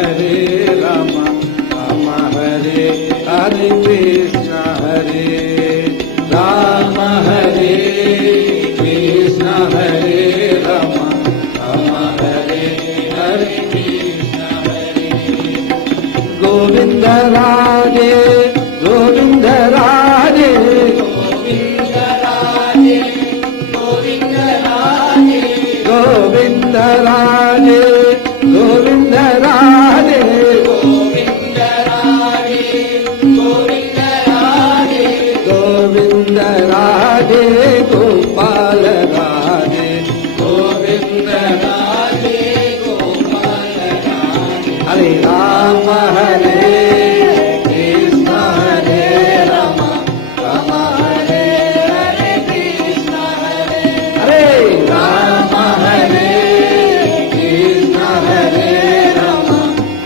Hare Ram Ram Hare Hare Krishna Hare Ram Hare Krishna Hare Ram Ram Hare Hare Krishna Hare Govind Radhe Govind Radhe Govind Radhe Govind Radhe Govind Radhe Govind Radhe Govind Radhe Govind Radhe Govind Radhe Gopal Radhe Govind Radhe Gopal Radhe Hare Ram Hare Krishna Hare Ram Ram Hare Hare Krishna Hare Hare Ram Hare Krishna Hare Ram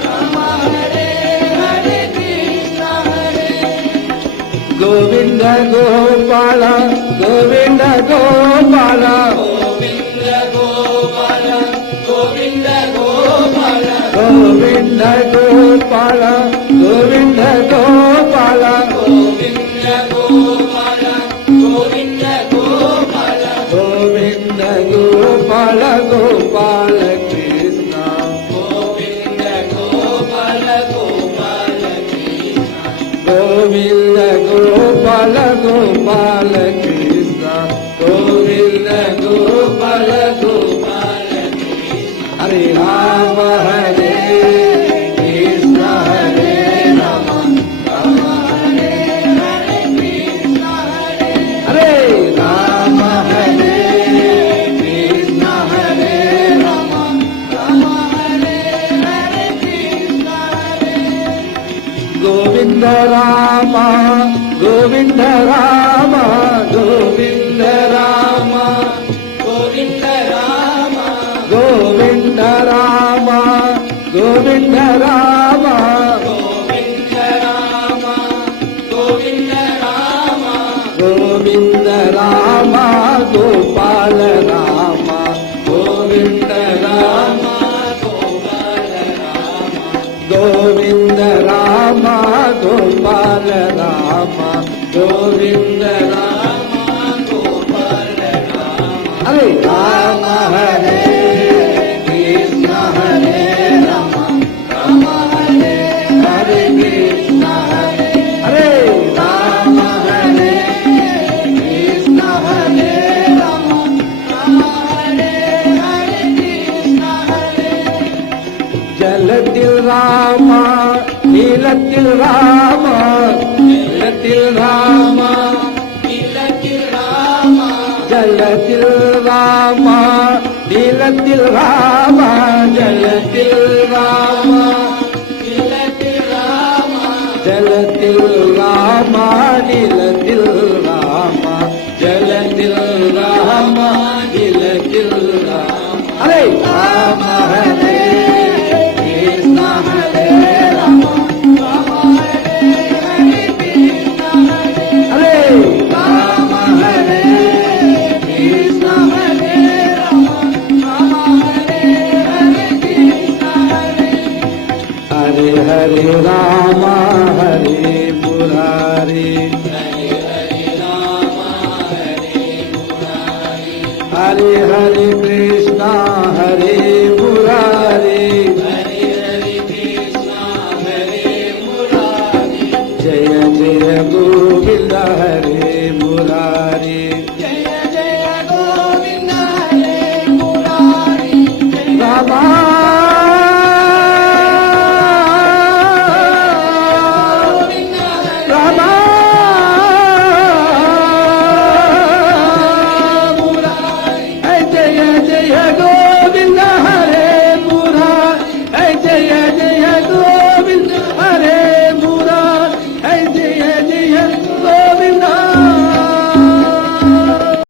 Ram Hare Hare Krishna Hare Govind Gopal Govind Gopal Govind Gopal Govind Gopal Govind Gopal Govind Gopal Govind Gopal Govind Gopal Govind Gopal Gopal Krishna Govind Gopal Gopal Krishna Govind Gopal Gopal Krishna Govind Gopal Gopal Krishna Hare Ram Hare Krishna Hare Ram Ram Hare Hare Krishna Hare Hare Ram Hare Krishna Hare Ram Ram Hare Hare Krishna Hare Govind Ram Govind Ram Govind Ram Govind Ram Govind Ram Govind Ram Govind Ram Govind Ram Govind Ram Gopal Ram Govind Ram Gopal Ram Govind Ram Gopal Ram Govind Ram Gopal Ram Hare Ram Hare Krishna Hare Ram Ram Hare Hare Krishna Hare Hare Ram Hare Krishna Hare Ram Ram Hare Hare Krishna Hare जलतील Ram नीलतील Ram जलतील Ram नीलतील Ram जलतील Ram नीलतील Ram जलतील Ram नीलतील Ram जलतील Ram नीलतील Ram जलतील Ram नीलतील Ram Hare Ram Hare Krishna Hare Ram Ram Hare Hare Krishna Hare Hare Ram Hare Krishna Hare Ram Ram Hare Hare Krishna Hare Hare Hare Ram Hare Murari Hare Hare Ram Hare Murari Hare Hare Krishna